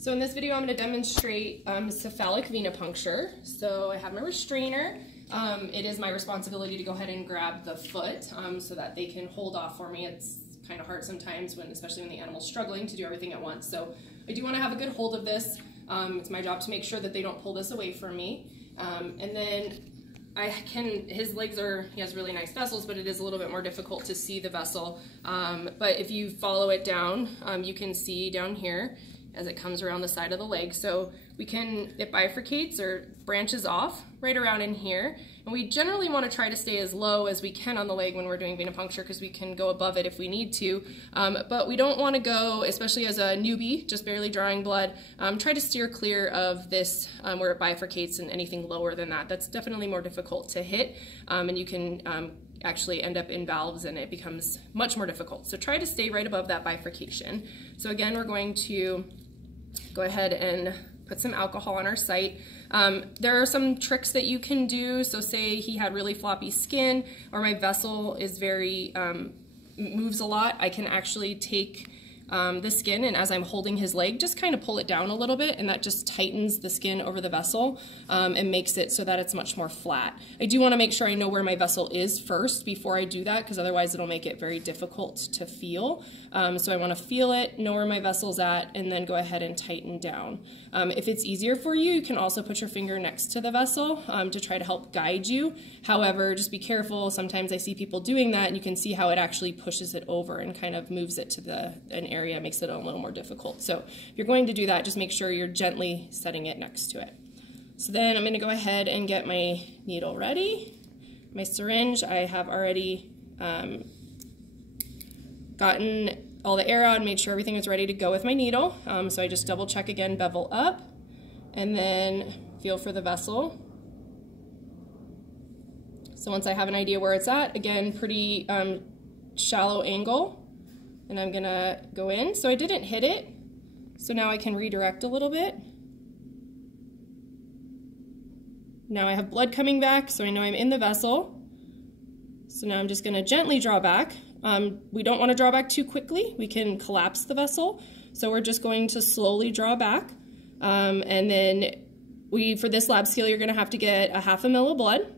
So in this video, I'm going to demonstrate cephalic venipuncture. So I have my restrainer. It is my responsibility to go ahead and grab the foot so that they can hold off for me. It's kind of hard sometimes, especially when the animal's struggling to do everything at once. So I do want to have a good hold of this. It's my job to make sure that they don't pull this away from me. And then his legs he has really nice vessels, but it is a little bit more difficult to see the vessel. But if you follow it down, you can see down here as it comes around the side of the leg. So it bifurcates or branches off right around in here. And we generally want to try to stay as low as we can on the leg when we're doing venipuncture because we can go above it if we need to. But we don't want to go, especially as a newbie, just barely drawing blood, try to steer clear of this where it bifurcates, and anything lower than that. That's definitely more difficult to hit, and you can actually end up in valves and it becomes much more difficult. So try to stay right above that bifurcation. So again, we're going to go ahead and put some alcohol on our site. There are some tricks that you can do. So say he had really floppy skin, or my vessel is moves a lot. I can actually take the skin, and as I'm holding his leg, just kind of pull it down a little bit, and that just tightens the skin over the vessel and makes it so that it's much more flat. I do want to make sure I know where my vessel is first before I do that, because otherwise it'll make it very difficult to feel. So I want to feel it, know where my vessel's at, and then go ahead and tighten down. If it's easier for you, you can also put your finger next to the vessel to try to help guide you. However, just be careful. Sometimes I see people doing that, and you can see how it actually pushes it over and kind of moves it to an area, makes it a little more difficult. So if you're going to do that, just make sure you're gently setting it next to it. So then I'm going to go ahead and get my needle ready. My syringe, I have already gotten all the air out and made sure everything is ready to go with my needle. So I just double check again, bevel up, and then feel for the vessel. So once I have an idea where it's at, again, pretty shallow angle, and I'm gonna go in. So I didn't hit it, so now I can redirect a little bit. Now I have blood coming back, so I know I'm in the vessel. So now I'm just gonna gently draw back. We don't want to draw back too quickly. We can collapse the vessel. So we're just going to slowly draw back. And then for this lab scale, you're going to have to get a 1/2 ml of blood.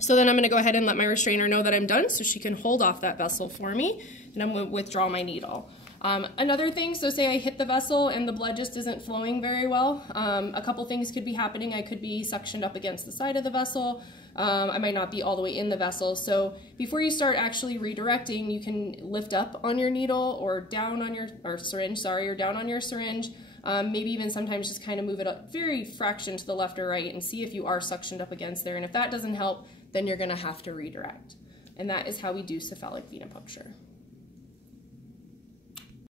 So then I'm going to go ahead and let my restrainer know that I'm done so she can hold off that vessel for me. And I'm going to withdraw my needle. Another thing, so say I hit the vessel and the blood just isn't flowing very well. A couple things could be happening. I could be suctioned up against the side of the vessel. I might not be all the way in the vessel. So before you start actually redirecting, you can lift up on your needle or down on your syringe, or down on your syringe. Maybe even sometimes just kind of move it up very fraction to the left or right and see if you are suctioned up against there. And if that doesn't help, then you're going to have to redirect. And that is how we do cephalic venipuncture.